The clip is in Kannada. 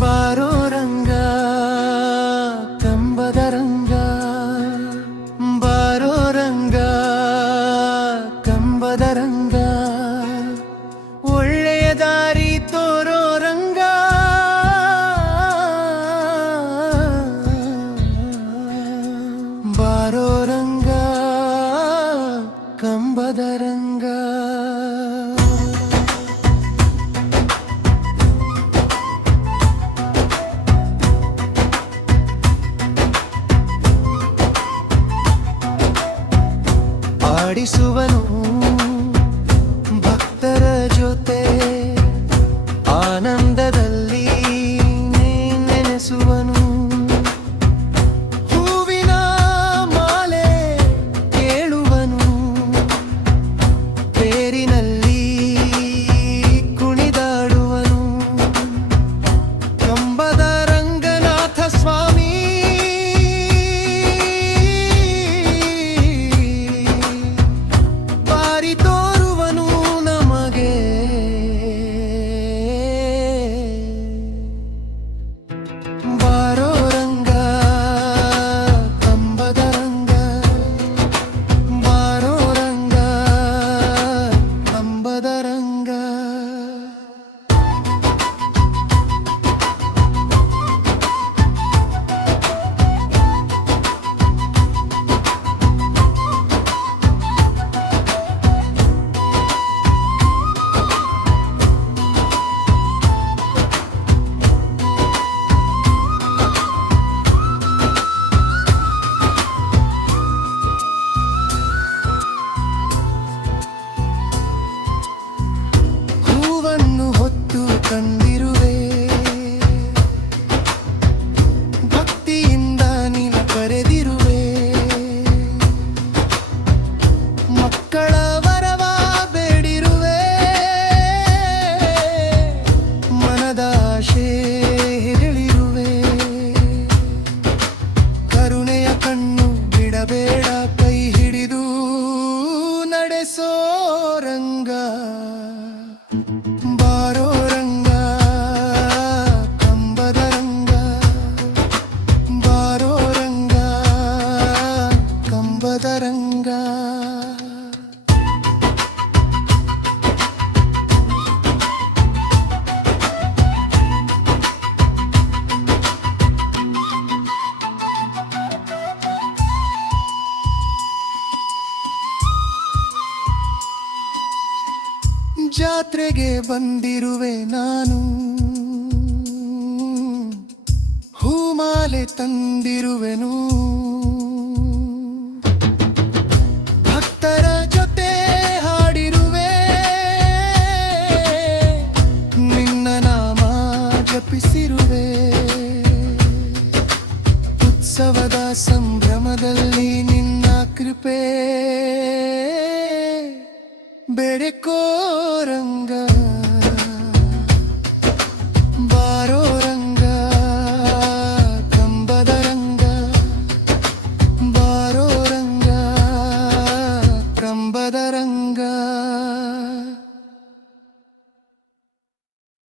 ಬಾರೋ ರಂಗ ಕಂಬದ ರಂಗ, ಬಾರೋ ರಂಗ ಕಂಬದ ರಂಗ, ಒಳ್ಳೆಯ ದಾರಿ ತೋರೋ ರಂಗ. ಬಾರೋ ರಂಗ ಕಂಬದ ರಂಗ. ಆಡಿಸುವನು ಭಕ್ತರ ಜೊತೆ, ಆನಂದದಲ್ಲಿ ನೆನೆಸುವನು. ಹೂವಿನ ಮಾಲೆ ಕೇಳುವನು, ತೇರಿನಲ್ಲಿ ಕುಣಿದಾಡುವನು. ಕಂಬದ ರಂಗನಾಥ ಸ್ವಾಮಿ ತೋರುವನು ನಮಗೆ. ಬಾರೋ ರಂಗ ಕಂಬದ ರಂಗ, ಬಾರೋ ರಂಗ ಕಂಬದ ರಂಗ. ತಂದಿರುವೆ ಭಕ್ತಿಯಿಂದ ನೀನು ಕರೆದಿರುವೆ. ಮಕ್ಕಳ ವರವ ಬೇಡಿರುವೆ, ಮನದ ಆಶೆ ಹೇಳಿರುವೆ. ಕರುಣೆಯ ಕಣ್ಣು ಬಿಡಬೇಡ, ಕೈ ಹಿಡಿದು ನಡೆಸೋ ರಂಗ. ಬಾರೋ ರಂಗ ಕಂಬದ ರಂಗ, ಬಾರೋ ರಂಗ ಕಂಬದ ರಂಗ. ಜಾತ್ರೆಗೆ ಬಂದಿರುವೆ ನಾನು, ಹೂಮಾಲೆ ತಂದಿರುವೆನು. ಭಕ್ತರ ಜೊತೆ ಹಾಡಿರುವೆ, ನಿನ್ನ ನಾಮ ಜಪಿಸಿರುವೆ. ಉತ್ಸವದ ಸಂಭ್ರಮದಲ್ಲಿ ನಿನ್ನ ಕೃಪೆ ಬೇಡಿಕೊಳ್ಳುವೆ.